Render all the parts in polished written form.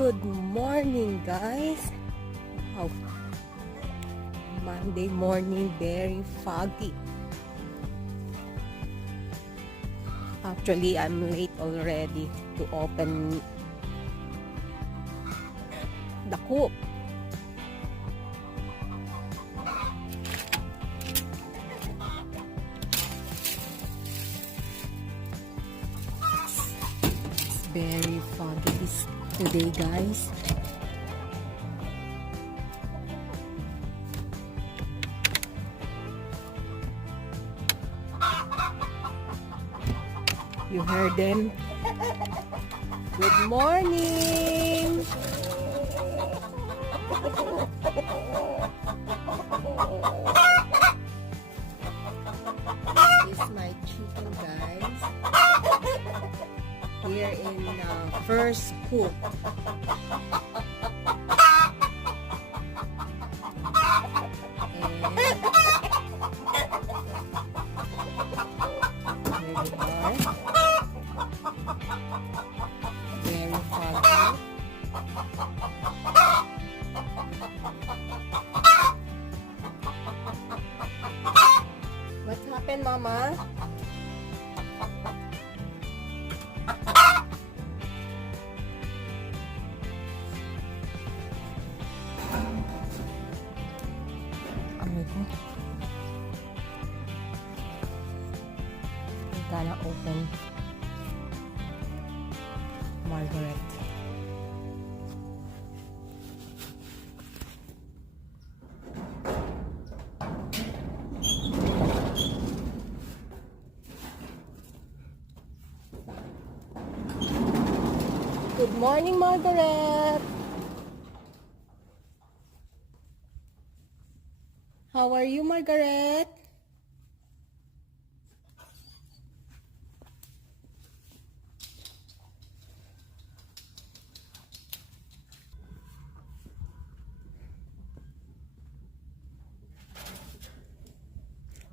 Good morning, guys. Wow. Monday morning, very foggy. Actually, I'm late already to open the coop. It's very foggy today, guys. You heard them? Good morning! This is my chicken, guys. Here in first coop. Very foggy. What happened, Mama? I'm gonna open Margaret. Good morning, Margaret. How are you, Margaret?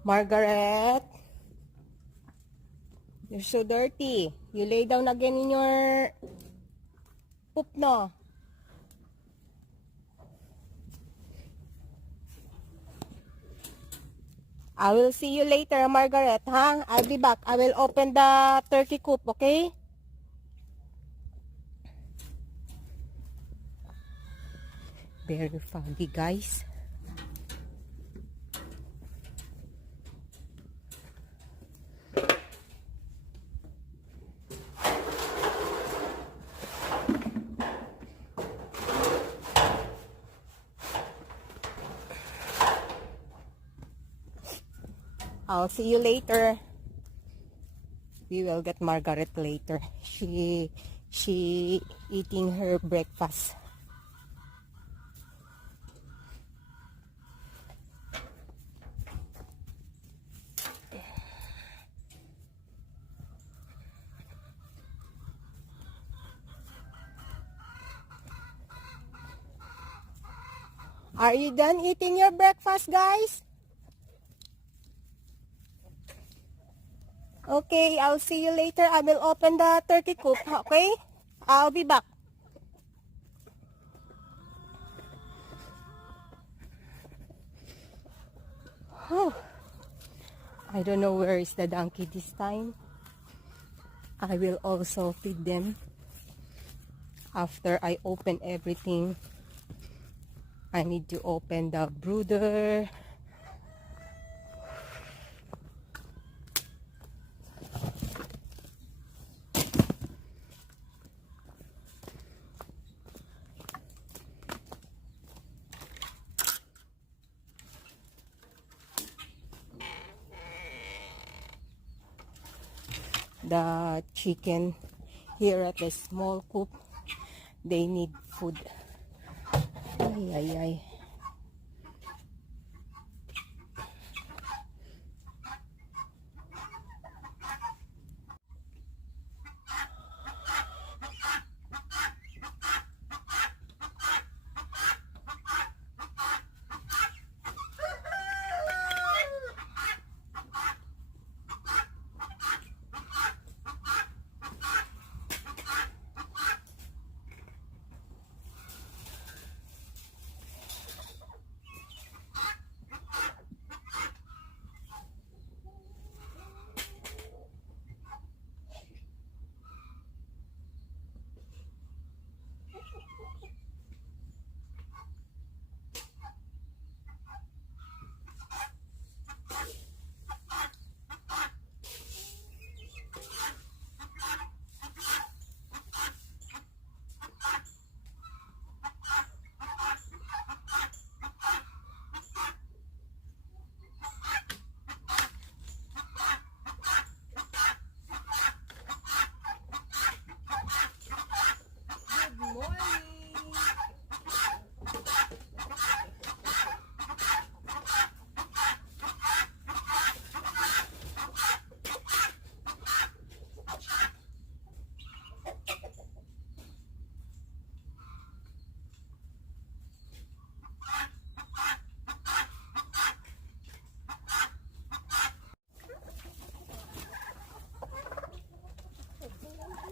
Margaret, you're so dirty. You lay down again in your poop, no? I will see you later, Margaret, huh? I'll be back. I will open the turkey coop, okay? Very foggy, guys. I'll see you later. We will get Margaret later. She eating her breakfast. Are you done eating your breakfast, guys? Okay, I'll see you later. I will open the turkey coop, okay? I'll be back. Oh, I don't know where is the donkey this time. I will also feed them after I open everything. I need to open the brooder. The chicken here at the small coop, they need food. Ay, ay, ay.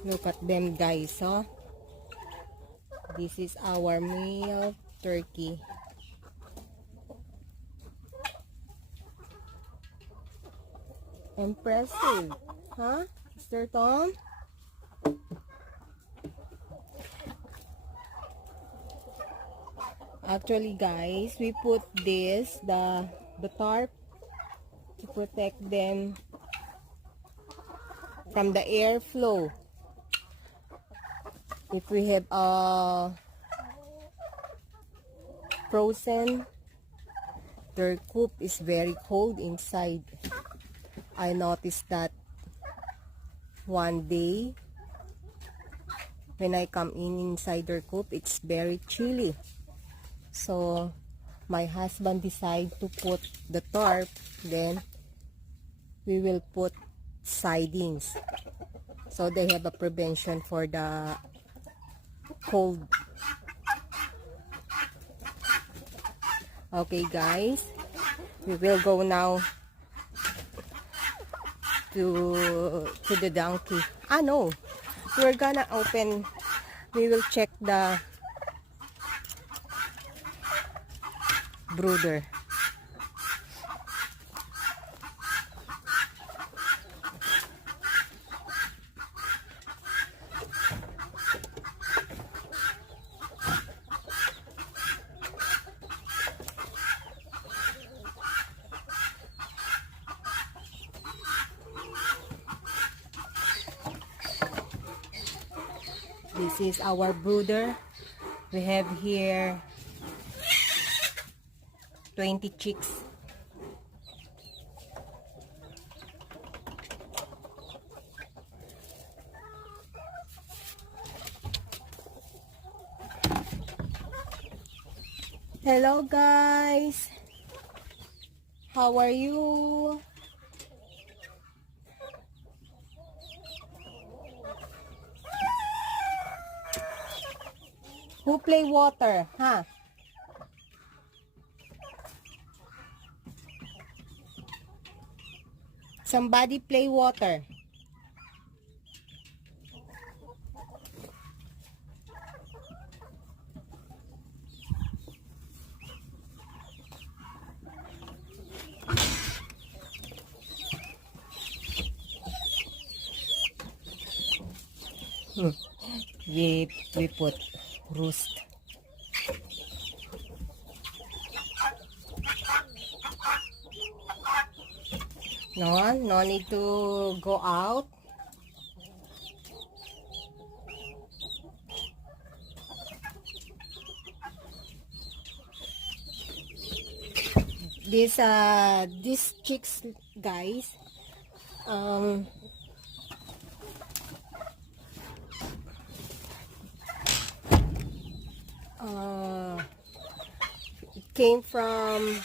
Look at them, guys, huh? This is our male turkey. Impressive, huh, Mr. Tom? Actually, guys, we put this, the tarp, to protect them from the airflow. If we have frozen, their coop is very cold inside. I noticed that one day when I come inside their coop, it's very chilly. So my husband decided to put the tarp, then we will put sidings so they have a prevention for the cold. Okay, guys, we will go now to the donkey. No, we're gonna open, we will check the brooder. This is our brooder. We have here 20 chicks. Hello, guys. How are you? Who play water, huh? Somebody play water. We put roost. No need to go out. These chicks, guys, it came from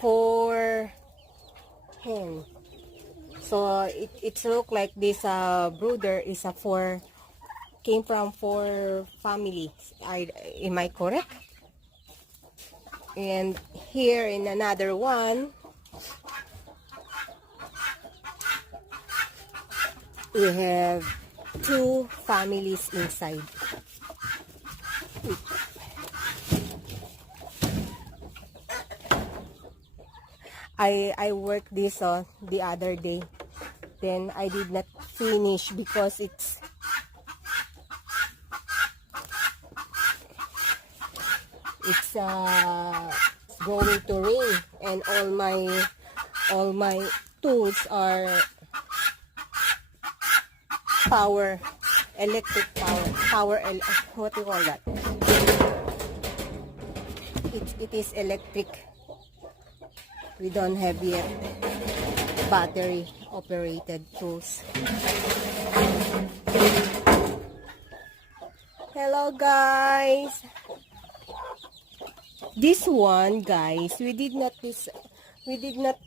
4 hen. So it look like this brooder is came from 4 families. Am I correct? And here in another one, we have 2 families inside. I worked this the other day, then I did not finish because it's going to rain, and all my tools are electric power, what do you call that? It is electric. We don't have yet battery operated tools. Hello, guys. This one, guys, we did not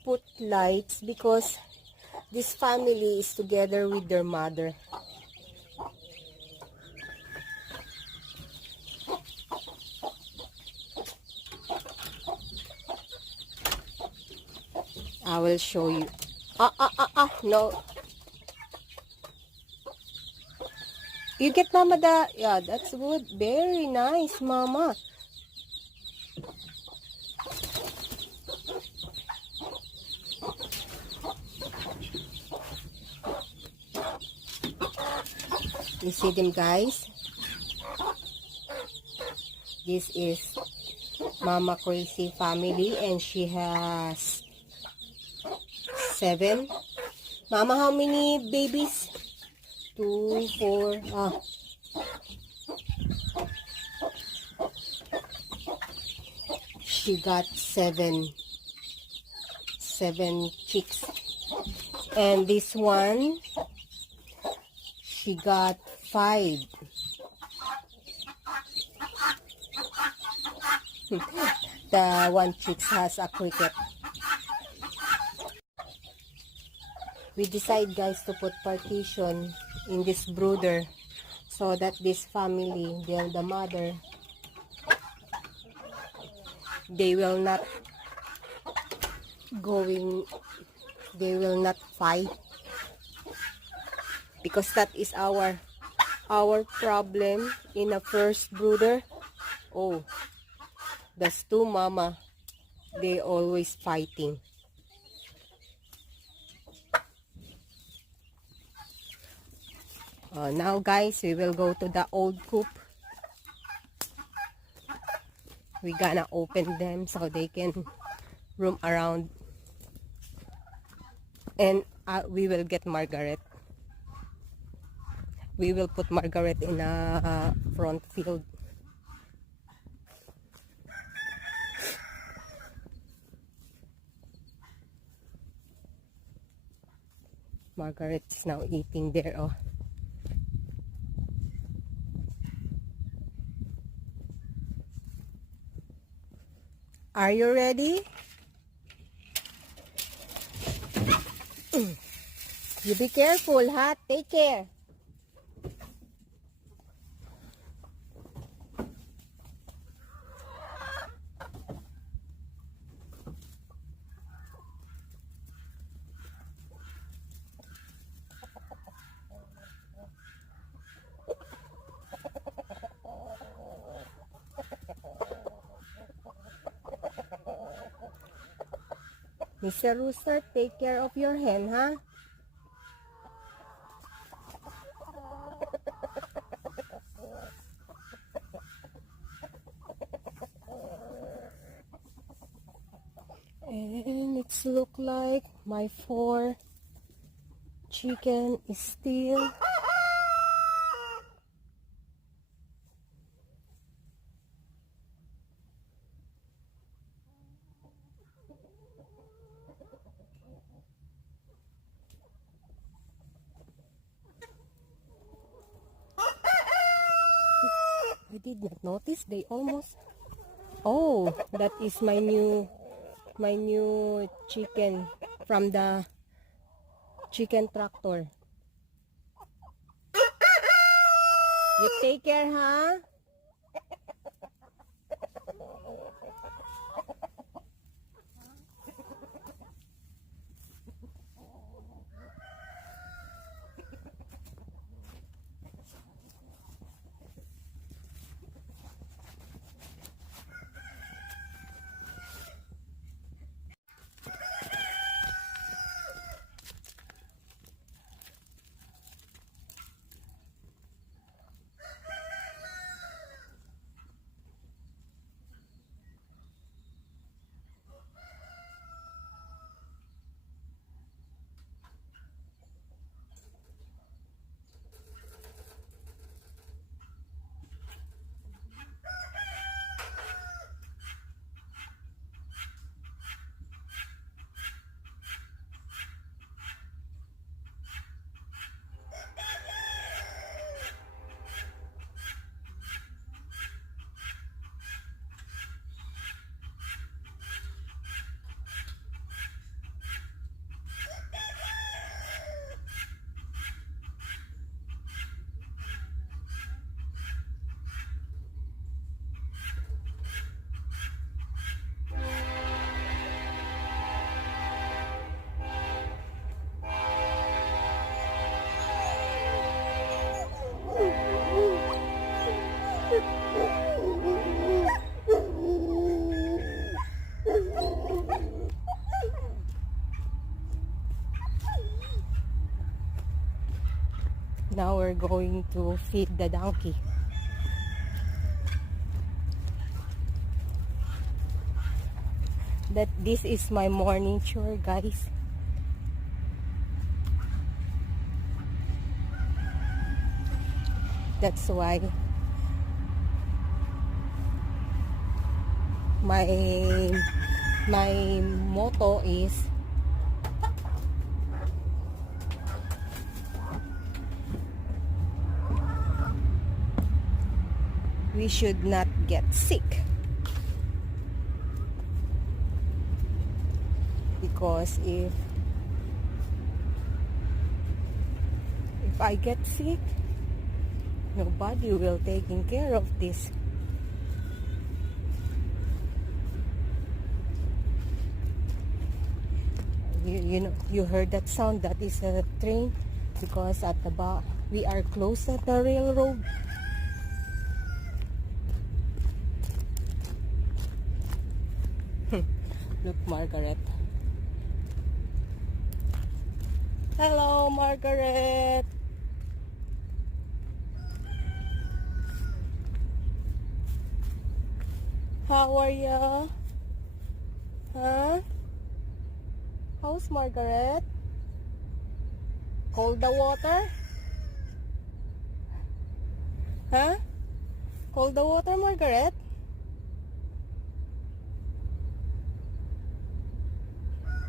put lights because this family is together with their mother. I will show you. No. You get mama the, yeah, that's good. Very nice, mama. You see them, guys? This is Mama Crazy family, and she has 7. Mama, how many babies? 2, 4. Ah, she got 7 chicks. And this one, she got 5. The one chick has a cricket. We decide, guys, to put partition in this brooder so that this family, the mother, they will not fight, because that is our problem in the first brooder. Oh, those 2 mama, they always fighting. Now, guys, we will go to the old coop. We gonna open them so they can roam around, and we will get Margaret. We will put Margaret in a front field. Margaret is now eating there. Oh, are you ready? You be careful, ha? Take care. Mr. Rooster, take care of your hen, ha? And it's look like my 4 chicken is still I did not notice they almost. Oh, that is my new chicken from the chicken tractor. You take care, huh? Now we're going to feed the donkey. This is my morning chore, guys. That's why my motto is we should not get sick, because if I get sick, nobody will taking care of this. You know, you heard that sound? That is a train, because at the back we are close at the railroad. Look, Margaret. Hello, Margaret. How are you? Huh? How's Margaret? Cold the water? Huh? Cold the water, Margaret?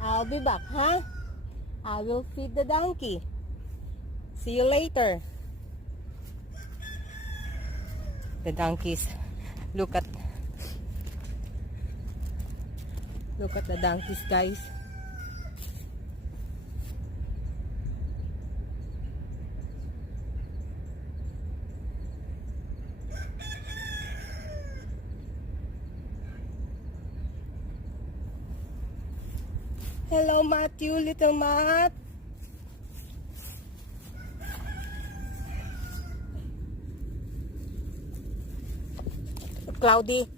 I'll be back, huh? I will feed the donkey. See you later. The donkeys. Look at the donkeys, guys. Hello, Matthew, little Matt. Cloudy.